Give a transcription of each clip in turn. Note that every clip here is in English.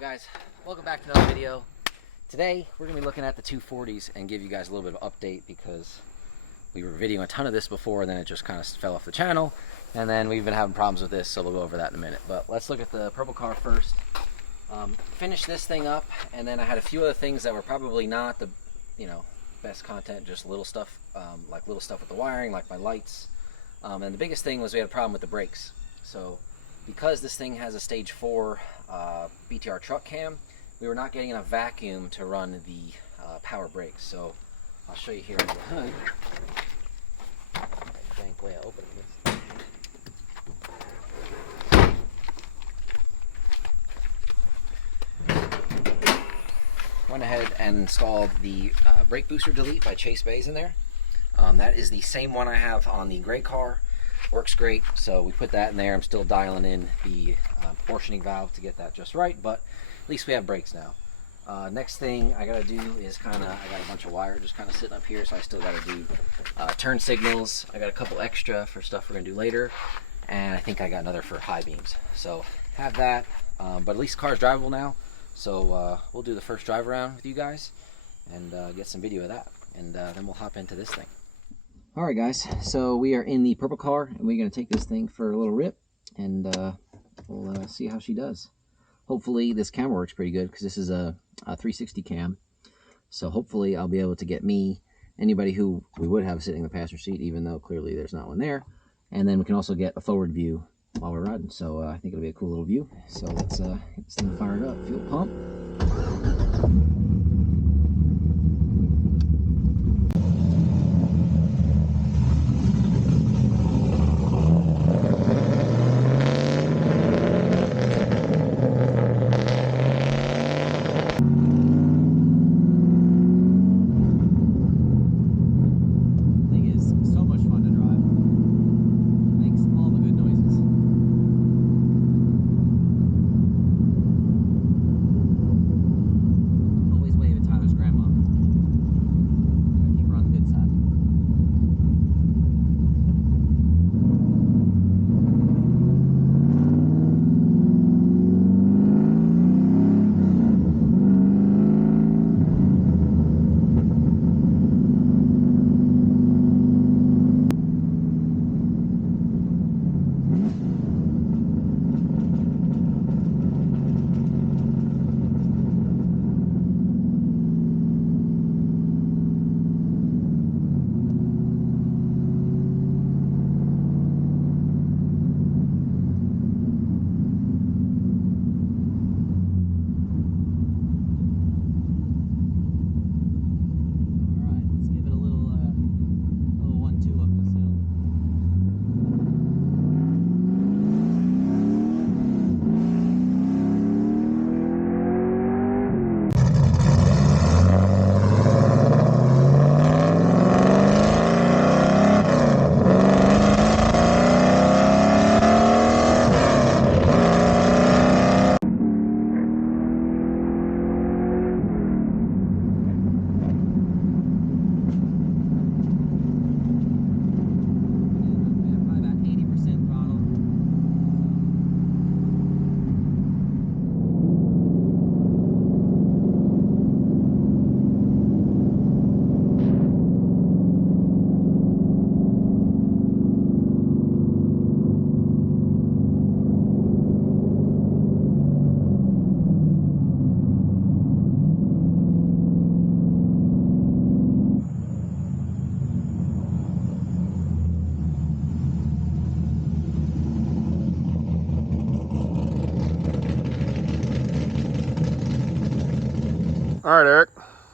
guys, welcome back to another video. Today we're going to be looking at the 240s and give you guys a little bit of update because we were videoing a ton of this before and then it just kind of fell off the channel, and then we've been having problems with this, so we'll go over that in a minute. But let's look at the purple car first. Finish this thing up, and then I had a few other things that were probably not the best content, just little stuff, like little stuff with the wiring, like my lights. And the biggest thing was we had a problem with the brakes. So because this thing has a stage 4 BTR truck cam, we were not getting enough vacuum to run the power brakes. So I'll show you here in the hood. Jank way I opened this. Went ahead and installed the brake booster delete by Chase Bays in there. That is the same one I have on the gray car. Works great, so we put that in there. I'm still dialing in the portioning valve to get that just right, but at least we have brakes now. Next thing I gotta do is I got a bunch of wire just kind of sitting up here, so I still gotta do turn signals. I got a couple extra for stuff we're gonna do later, and I think I got another for high beams. So have that, but at least the car's drivable now. So we'll do the first drive around with you guys and get some video of that, and then we'll hop into this thing. Alright guys, so we are in the purple car and we're going to take this thing for a little rip, and we'll see how she does. Hopefully this camera works pretty good because this is a 360 cam, so hopefully I'll be able to get anybody who we would have sitting in the passenger seat, even though clearly there's not one there, and then we can also get a forward view while we're riding. So I think it'll be a cool little view. So let's get this thing fired up. Fuel pump. All right, Eric,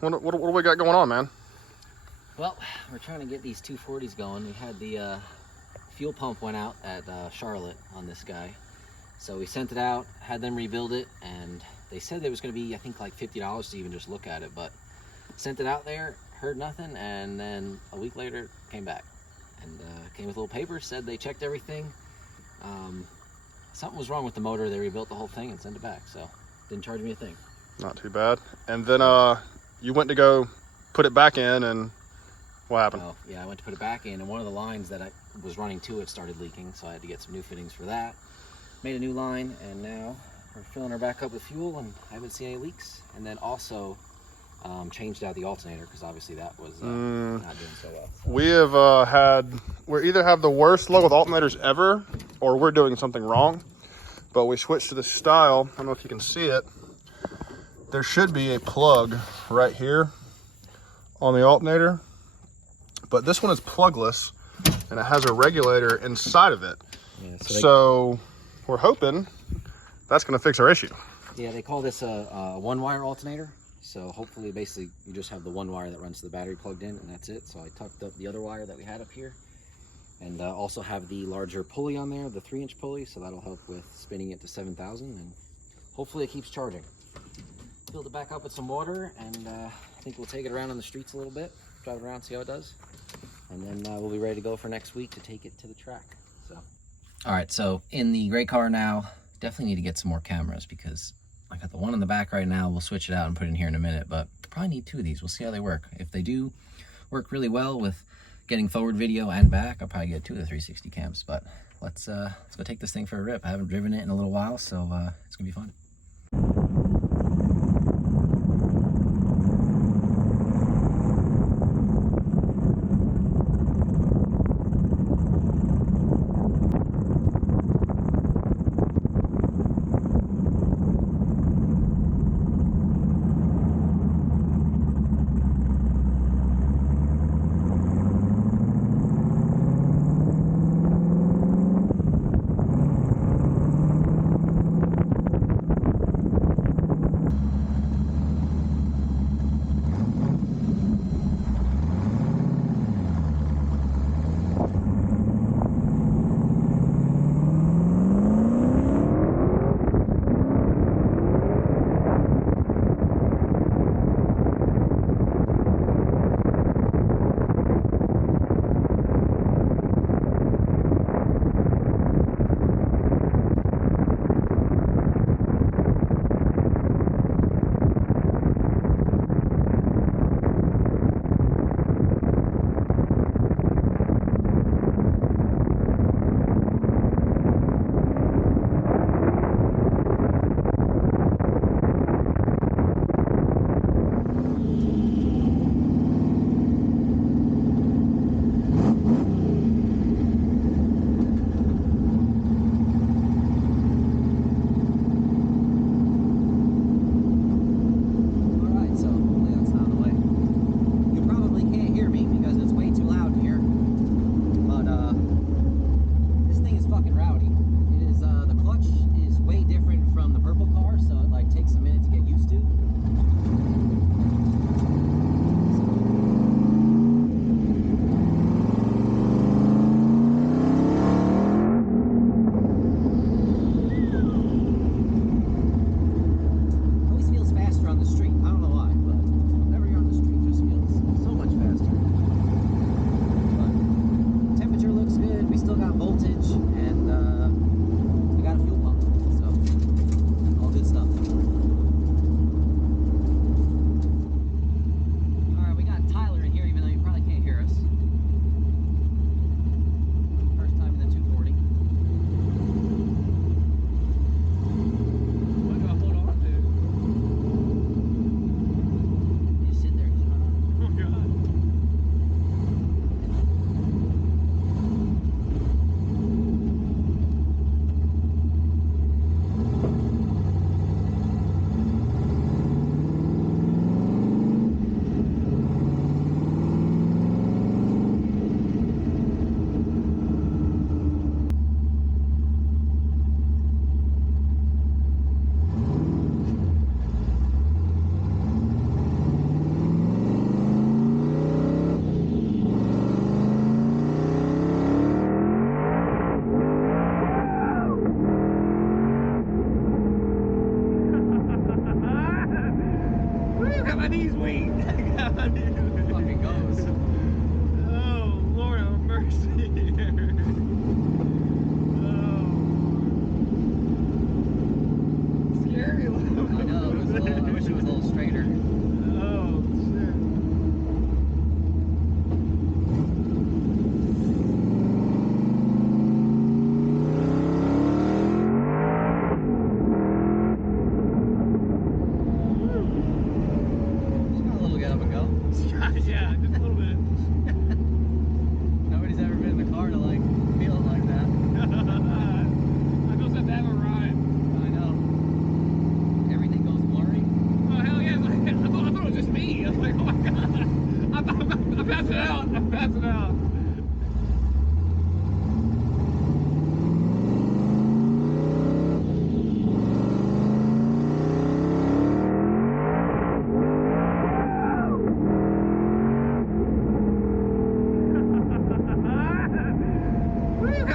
what do we got going on, man? Well, we're trying to get these 240s going. We had the fuel pump went out at Charlotte on this guy. So we sent it out, had them rebuild it, and they said it was going to be, I think, like $50 to even just look at it. But sent it out there, heard nothing, and then a week later came back. And came with a little paper, said they checked everything. Something was wrong with the motor. They rebuilt the whole thing and sent it back. So didn't charge me a thing. Not too bad. And then you went to go put it back in, and what happened? Oh, yeah, I went to put it back in, and one of the lines that I was running to it started leaking, so I had to get some new fittings for that. Made a new line, and now we're filling her back up with fuel, and I haven't seen any leaks. And then also changed out the alternator because obviously that was not doing so well. So. We have we either have the worst luck with alternators ever, or we're doing something wrong. But we switched to the style. I don't know if you can see it. There should be a plug right here on the alternator, but this one is plugless and it has a regulator inside of it. Yeah, so we're hoping that's going to fix our issue. Yeah, they call this a one-wire alternator. So hopefully, basically, you just have the one wire that runs to the battery plugged in, and that's it. So I tucked up the other wire that we had up here, and also have the larger pulley on there, the 3-inch pulley. So that'll help with spinning it to 7,000, and hopefully it keeps charging. Filled it back up with some water, and I think we'll take it around on the streets a little bit, drive it around, see how it does, and then we'll be ready to go for next week to take it to the track. So, all right. So in the gray car now, definitely need to get some more cameras because I got the one in the back right now. We'll switch it out and put it in here in a minute, but probably need 2 of these. We'll see how they work. If they do work really well with getting forward video and back, I'll probably get 2 of the 360 cams. But let's go take this thing for a rip. I haven't driven it in a little while, so it's gonna be fun.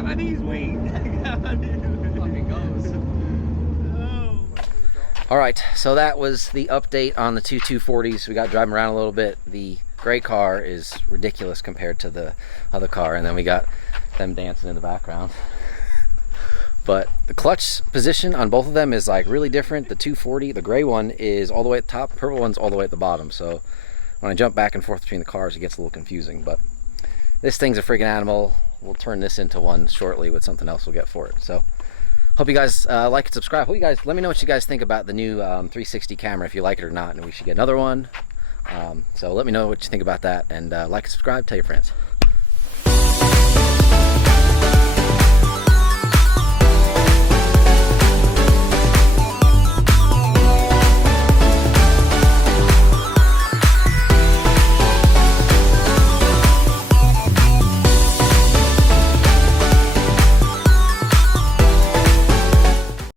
got my knees weak. Fucking goes. All right, so that was the update on the two 240s. We got driving around a little bit. The gray car is ridiculous compared to the other car, and then we got them dancing in the background. But the clutch position on both of them is like really different. The 240, the gray one is all the way at the top, the purple one's all the way at the bottom. So when I jump back and forth between the cars, it gets a little confusing. But this thing's a freaking animal. We'll turn this into one shortly with something else we'll get for it. So hope you guys like and subscribe. Hope you guys, let me know what you guys think about the new 360 camera, if you like it or not, and we should get another one. So let me know what you think about that, and like and subscribe, tell your friends.